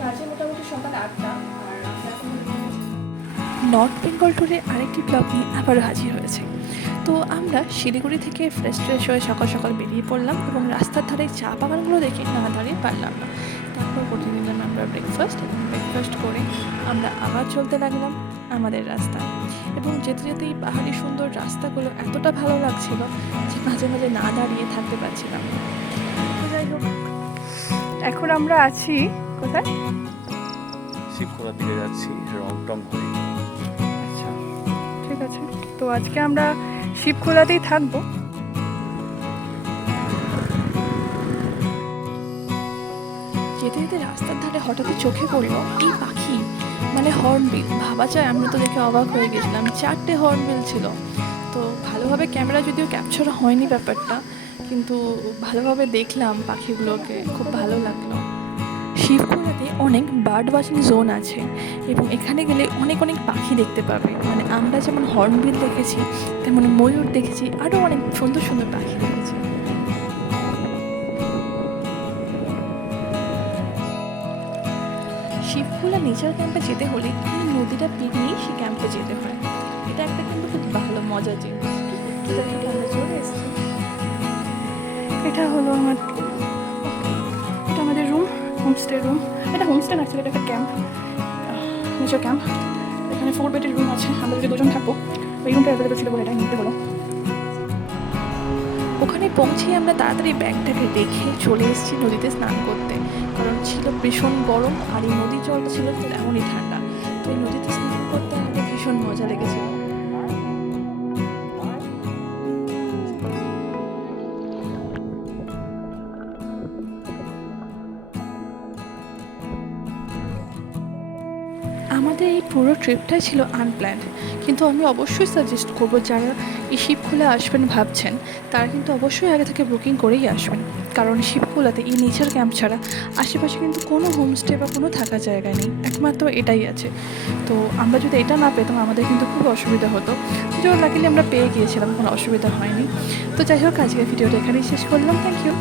বাজে মোটামুটি সকাল 8টা। আর আমরা এখন নর্থ বেঙ্গল ট্যুরে আরেকটি ব্লগ নিয়ে আবারও হাজির হয়েছে। তো আমরা শিলিগুড়ি থেকে ফ্রেশ হয়ে সকাল সকাল বেরিয়ে পড়লাম এবং রাস্তার ধারে চা বাগানগুলো দেখে না দাঁড়িয়ে পারলাম না। তারপর করে নিলাম আমরা ব্রেকফাস্ট করে আমরা আবার চলতে লাগলাম আমাদের রাস্তা। এবং যেতে যেতে এই পাহাড়ি সুন্দর রাস্তাগুলো এতটা ভালো লাগছিল যে মাঝে মাঝে না দাঁড়িয়ে থাকতে পারছিলাম। তো যাই হোক, এখন আমরা আছি কোথায়? শিবখোলার দিকে যাচ্ছি রংটং হয়ে। আচ্ছা, ঠিক আছে। তো আজকে আমরা শিবখোলাতেই থাকবো। যেতে যেতে রাস্তার ধারে হঠাৎই চোখে পড়লো এই পাখি, মানে হর্নবিল। ভাবা যায়, আমরা তো দেখে অবাক হয়ে গেছিলাম, 4টে হর্নবিল ছিল। তো ভালোভাবে ক্যামেরা যদিও ক্যাপচার হয়নি ব্যাপারটা, কিন্তু ভালোভাবে দেখলাম পাখিগুলোকে, খুব ভালো লাগলো। শিবখোলাতে অনেক বার্ড ওয়াচিং জোন আছে এবং এখানে গেলে অনেক অনেক পাখি দেখতে পাবে। মানে আমরা যেমন হর্নবিল দেখেছি, তেমন ময়ূর দেখেছি, আরও অনেক সুন্দর সুন্দর পাখি দেখেছি। শিবখোলা নেচার ক্যাম্পে যেতে হলে এই নদীটা পেরিয়েই সেই ক্যাম্পে যেতে হয়। এটা একটা কিন্তু খুব ভালো মজার জিনিস। আমরা চলে এসেছি। এটা হলো এটা আমাদের হোমস্টে রুম। এটা হোমস্টে না, এটা একটা ক্যাম্প, নেচার ক্যাম্প। এখানে 4 বেডের রুম আছে। আমরা যদি 2জন থাকবো, ওই রুমটা অ্যাভেলেবল ছিল বলে এটাই নিতে হলো। ওখানে পৌঁছে আমরা তাড়াতাড়ি ব্যাগটাকে রেখে চলে এসেছি নদীতে স্নান করতে, কারণ ছিল ভীষণ গরম আর এই নদীর জলটা ছিল এমনই ঠান্ডা। তো এই নদীতে স্নান করতে আমাদের ভীষণ মজা লেগেছিল। আমাদের এই পুরো ট্রিপটাই ছিল আনপ্ল্যান্ড, কিন্তু আমি অবশ্যই সাজেস্ট করবো যারা এই শিবখোলা আসবেন ভাবছেন তারা কিন্তু অবশ্যই আগে থেকে বুকিং করেই আসবেন, কারণ শিবখোলাতে এই নেচার ক্যাম্প ছাড়া আশেপাশে কিন্তু কোনো হোমস্টে বা কোনো থাকার জায়গা নেই, একমাত্র এটাই আছে। তো আমরা যদি এটা না পেতাম আমাদের কিন্তু খুব অসুবিধা হতো। যখন লাকিলি আমরা পেয়ে গিয়েছিলাম, কোনো অসুবিধা হয়নি। তো যাই হোক, আজকের ভিডিওটা এখানেই শেষ করলাম। Thank you.